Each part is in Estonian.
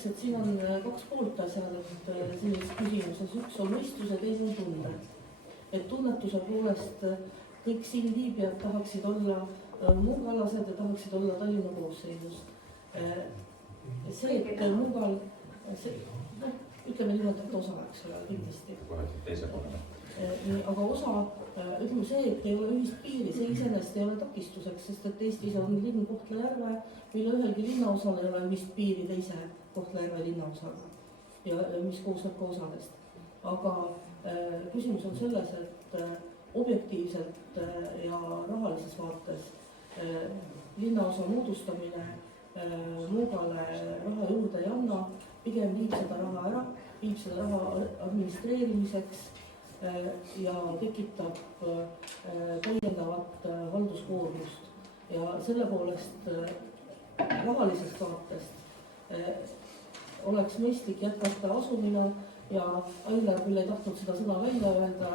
ütleks, et siin on kaks poolt asjad, et selles küsimuses üks on mõistus ja teine on tunne. Et tunnetuse poolest kõik siin viibijad tahaksid olla muugalased ja tahaksid olla Tallinna koosseisus. See, et muugal, ütleme niimoodi, et osa, eks ole, kindlasti. Aga osa, ütleme see, et ei ole ühist piiri, see iseenesest ei ole takistuseks, sest et Eestis on linn Kohtla-Järve, mille ühelgi linnaosal ei ole ühist piiri teise Kohtla-Järve linnaosaga, ja mis koosneb ka osadest. Aga küsimus on selles, et objektiivselt ja rahalises vaates linnaosa moodustamine Muugale raha juurde ei anna, pigem viib seda raha ära, viib seda raha administreerimiseks ja tekitab täiendavat halduskoormust. Ja selle poolest rahalisest vaatest oleks mõistlik jätkata asumine ja Ailar küll ei tahtnud seda sõna välja öelda,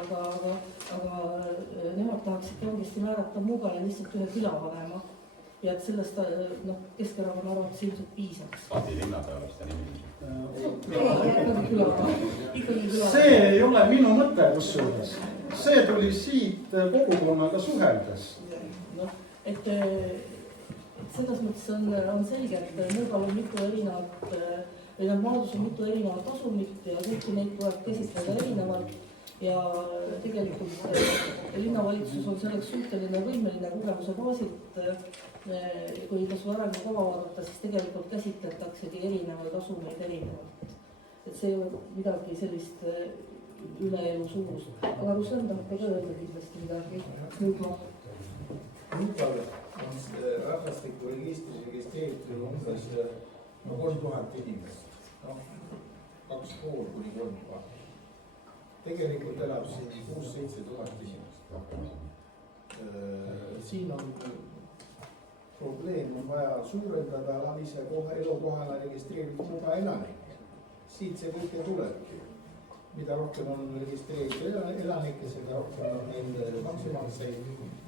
aga nemad tahaksid kangesti määrata Muugale lihtsalt ühe külavanema. Ja et sellest Keskerakonna arvates ilmselt piisaks. Adi linnapea oleks ta nimi. See ei ole minu mõte kusjuures. See tuli siit kogukonnaga suheldes. Et selles mõttes on selge, et Muugal on mitu erinevat, või maadus on mitu erinevat asumit ja kõiki neid tuleb käsitleda erinevalt. Ja tegelikult linnavalitsus on selleks suhteline võimeline kogemuse baasilt, kui kas arengukava vaadata, siis tegelikult käsitletaksegi erinevaid asumeid erinevalt. Et see ei ole midagi sellist üleelu suurust. Aga Ruslan tahab ka öelda kindlasti midagi. Muugal on rahvastiku registris registreeritud umbes 3000 inimest. 2,5 kuni 3000. Tegelikult elab siin 6-7 tuhat inimest. Siin on probleem, on vaja suurendada alise elukohana registreeritud Muuga elanikke. Siit see kõike tulebki. Mida rohkem on registreeritud elanikke, seda rohkem on neil maksumaksjaid,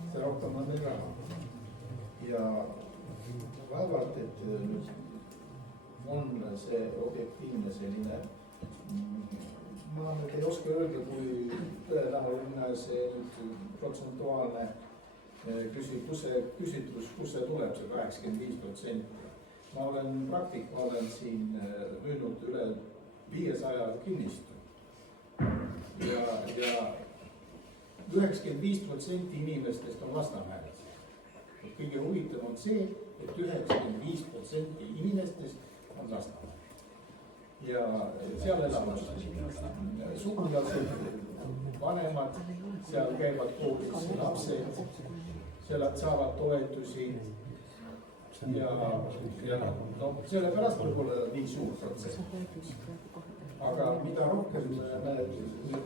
seda rohkem on neil raha. Ja vaevalt, et on see objektiivne selline. Ma nüüd ei oska öelda, kui tõenäoline see protsentuaalne küsitlus, kus see tuleb, see 85%. Ma olen praktik, ma olen siin müünud üle 500 kinnistu. Ja 95% inimestest on Lasnamäes. Kõige huvitav on see, et 95% inimestest on Lasnamäes. Ja seal elavad sugulased, vanemad, seal käivad koolis lapsed, seal saavad toetusi ja sellepärast võib olla nii suur protsent. Aga mida rohkem me nüüd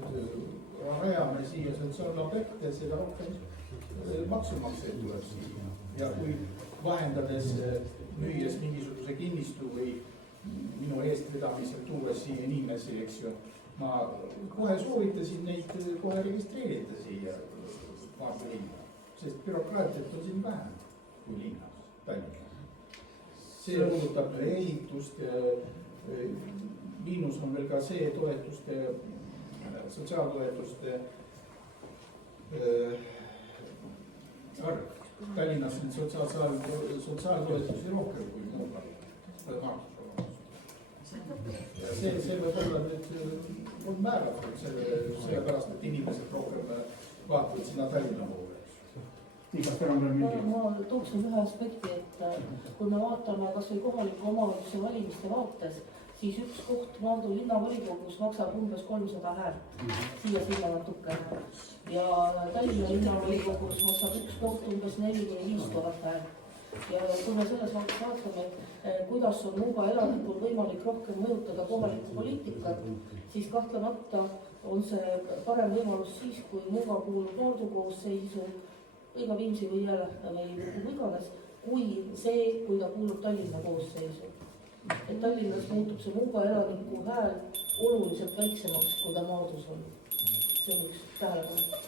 rajame siia sotsiaalobjekte, seda rohkem maksumaksjaid tuleb siia. Ja kui vahendades müües mingisuguse kinnistu või minu eestvedamisel tuues siia inimesi, eks ju, ma kohe soovitasin neid kohe registreerida siia Maardu linna, sest bürokraatiat on siin vähem kui linnas, Tallinnas. See puudutab ehitust ja miinus on veel ka see toetuste, sotsiaaltoetuste arv. Tallinnas on sotsiaaltoetusi rohkem kui Muugal. See võib olla nüüd on määratud sellepärast, et inimesed rohkem vaatavad sinna Tallinna poole. Ma tooksin ühe aspekti, et kui me vaatame kas või kohaliku omavalitsuse valimiste vaates, siis üks koht Maardu linnavolikogus maksab umbes 300 häält, siia natukene. Ja Tallinna linnavolikogus maksab üks koht umbes 4-5 häält. Ja kui me selles vaates vaatame, kuidas on Muuga elanikul võimalik rohkem mõjutada kohalikku poliitikat, siis kahtlemata on see parem võimalus siis, kui Muuga kuulub Maardu koosseisu või ka Viimsi või Jäälähta või iganes, kui ta kuulub Tallinna koosseisu. Et Tallinnas muutub see Muuga elaniku hääl oluliselt väiksemaks, kui ta Maardus on. See on üks tähelepanu.